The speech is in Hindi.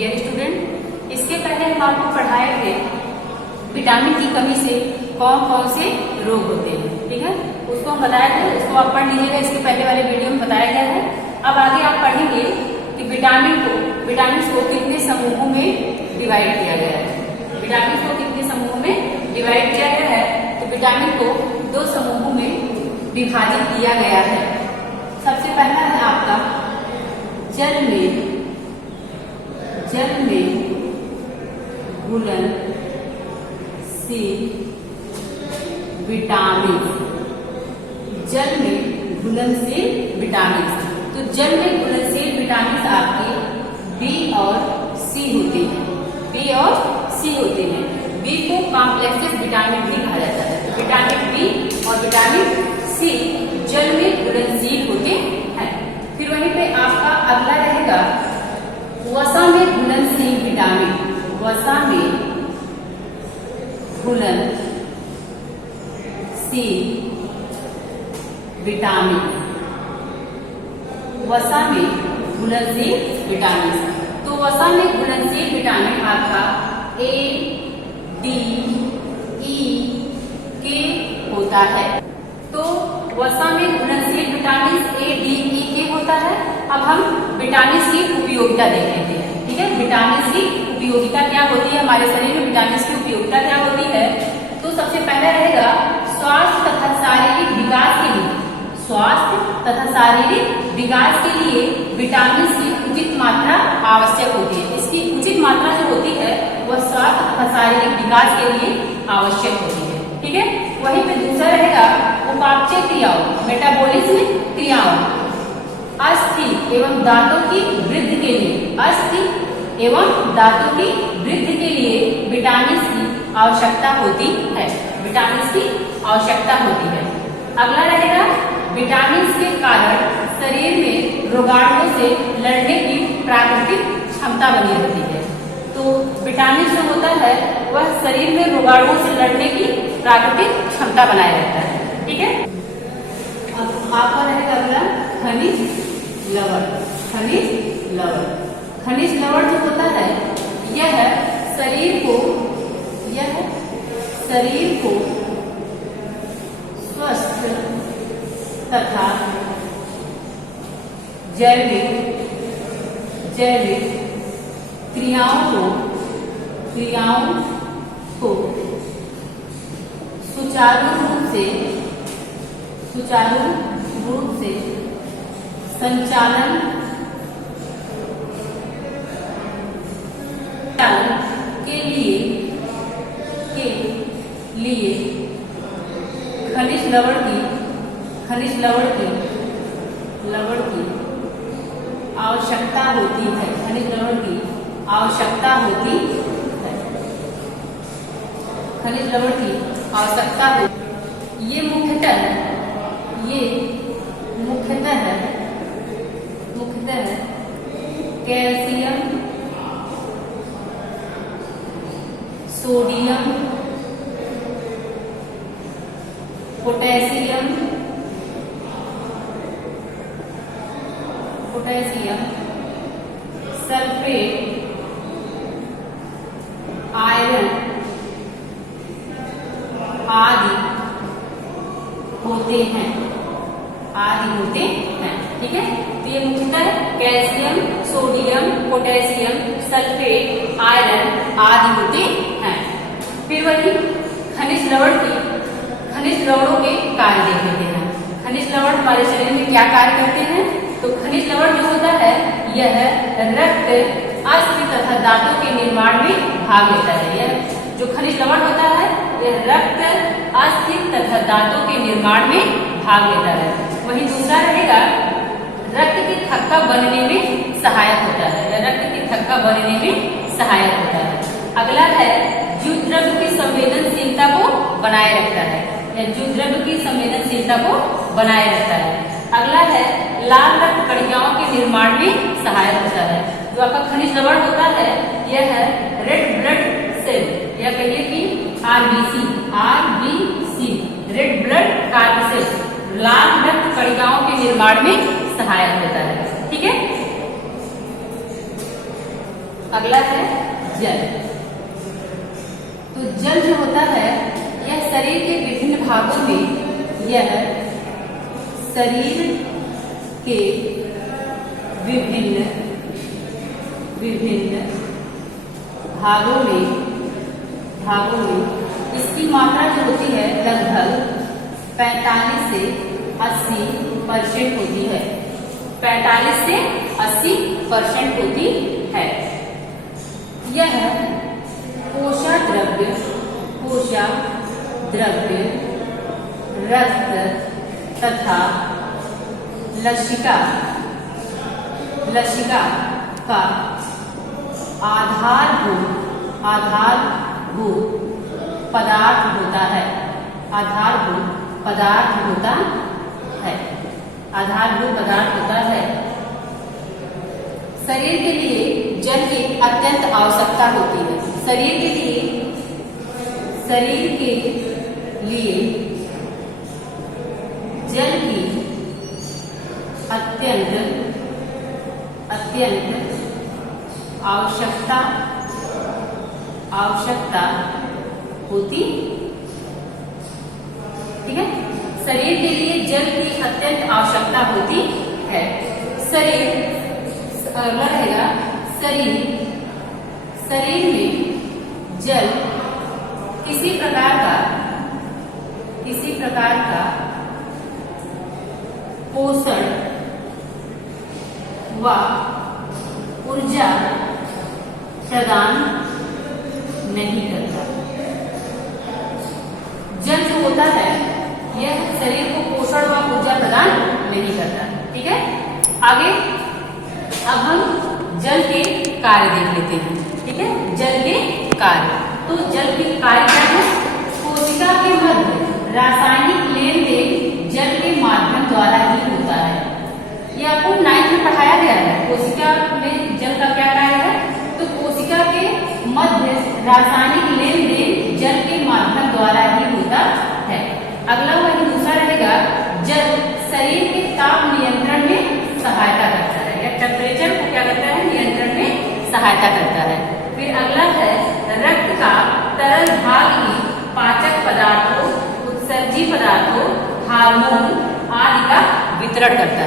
डियर स्टूडेंट, इसके पहले हम आपको पढ़ाए थे विटामिन की कमी से कौन कौन से रोग होते हैं, ठीक है, उसको हम बताए थे, उसको आप पढ़ लीजिएगा, इसके पहले वाले वीडियो में बताया गया है। अब आगे आप पढ़ेंगे कि विटामिन को कितने समूहों में डिवाइड किया गया है। विटामिन को कितने समूहों में डिवाइड किया गया है, तो विटामिन को 2 समूहों में विभाजित किया गया है। सबसे पहला है आपका जल में घुलनशील विटामिन। जल में घुलनशील विटामिन, तो जल में घुलनशील विटामिन आपके बी और सी होते हैं। बी और सी होते हैं। बी को कॉम्प्लेक्सेस विटामिन भी कहा जाता है। विटामिन बी और विटामिन सी जल में घुलनशील होते हैं। फिर वहीं पे आपका अगला रहेगा वसा में घुलनशील विटामिन। वसा में घुलनशील विटामिन। वसा में घुलनशील विटामिन, तो वसा में घुलनशील विटामिन आपका ए, डी, ई, के होता है। तो वसा में घुलनशील विटामिन ए, डी, ई, के होता है। अब हम विटामिन की उपयोगिता देख लेते हैं, ठीक है। विटामिन की उपयोगिता क्या होती है, हमारे शरीर में विटामिन की उपयोगिता क्या होती है, तो सबसे पहले रहेगा स्वास्थ्य तथा शारीरिक विकास के लिए। स्वास्थ्य तथा शारीरिक विकास के लिए विटामिन की उचित मात्रा आवश्यक होती है। इसकी उचित मात्रा जो होती है वह स्वास्थ्य तथा शारीरिक विकास के लिए आवश्यक होती है, ठीक है। वहीं पे दूसरा रहेगा उपापचय क्रियाओं, मेटाबॉलिज्म क्रियाओं, अस्थि एवं दांतों की वृद्धि के लिए। अस्थि एवं दांतों की वृद्धि के लिए विटामिन की आवश्यकता होती है। विटामिन की आवश्यकता होती है। अगला रहेगा विटामिन के कारण शरीर में रोगाणुओं से लड़ने की प्राकृतिक क्षमता बनी रहती है। तो विटामिन जो होता है वह शरीर में रोगाणुओं से लड़ने की प्राकृतिक क्षमता बनाए रखता है, ठीक है। अब आपका रहेगा अगला खनिज लवण। खनिज लवण, खनिज लवण जो होता है यह शरीर को स्वस्थ तथा जैविक क्रियाओं को सुचारू रूप से संचालन के लिए खनिज लवण की आवश्यकता होती है। खनिज लवण की आवश्यकता होती है। खनिज लवण की आवश्यकता होती। ये मुख्यतः calcium, sodium, potassium, sulphate, iron आदि होते हैं, ठीक है। तो ये मुख्यतः calcium, sodium, potassium, sulphate, iron आदि होते हैं। फिर वही खनिज लवणों के कार्य देख लेते हैं। खनिज लवण हमारे शरीर में क्या कार्य करते हैं, तो खनिज लवण जो होता है यह रक्त, अस्थि तथा दांतों के निर्माण में भाग लेता है। यह जो खनिज लवण होता है यह रक्त, अस्थि तथा दांतों के निर्माण में भाग लेता है। वहीं दूसरा रहेगा रक्त की थक्का बनने में सहायक होता है। रक्त की थक्का बनने में सहायक होता है। अगला है द्युद्रव्य की संवेदनशीलता को बनाए रखता है। द्युद्रव्य की संवेदनशीलता को बनाए रखता है। अगला है लाल रक्त कणिकाओं के निर्माण में सहायक होता है। जो आपका खनिज लवण होता है यह है रेड ब्लड सेल, या कहिए कि आरबीसी, रेड ब्लड सेल, लाल रक्त कणिकाओं के निर्माण में सहायक होता है, ठीक है। अगला है जल। तो जल जो होता है यह शरीर के विभिन्न भागों में, यह शरीर के विभिन्न भागों में इसकी मात्रा जो होती है लगभग 45 से 80% होती है। 45 से 80% होती है। यह कोशा द्रव्य रक्त तथा लसिका का आधारभूत पदार्थ होता है। आधारभूत पदार्थ होता है। शरीर के लिए जल की अत्यंत आवश्यकता होती है। शरीर के लिए जल की अत्यंत आवश्यकता होती, ठीक है। शरीर के लिए जल की अत्यंत आवश्यकता होती है। अगला रहेगा शरीर में जल किसी प्रकार का पोषण व ऊर्जा प्रदान नहीं करता। जल जो होता है यह शरीर को पोषण व ऊर्जा प्रदान नहीं करता, ठीक है। आगे अब हम जल के कार्य देख लेते हैं, ठीक है। जल के कार्य, तो जल के कार्य क्या है? कोशिका के मध्य रासायनिक लेन देन जल के माध्यम द्वारा ही होता है। ये आपको 9th में पढ़ाया गया है। कोशिका में जल का क्या कार्य है? तो कोशिका के मध्य रासायनिक लेन देन जल के माध्यम द्वारा ही होता है। अगला वही दूसरा रहेगा, जल शरीर के ताप नियंत्रण में सहायता करता है, या टेम्परेचर को क्या करता है? नियंत्रण में सहायता करता है। फिर अगला है, रक्त का तरल भाग ही पाचक पदार्थों, उत्सर्जी पदार्थों, हार्मोन आदि का वितरण करता है।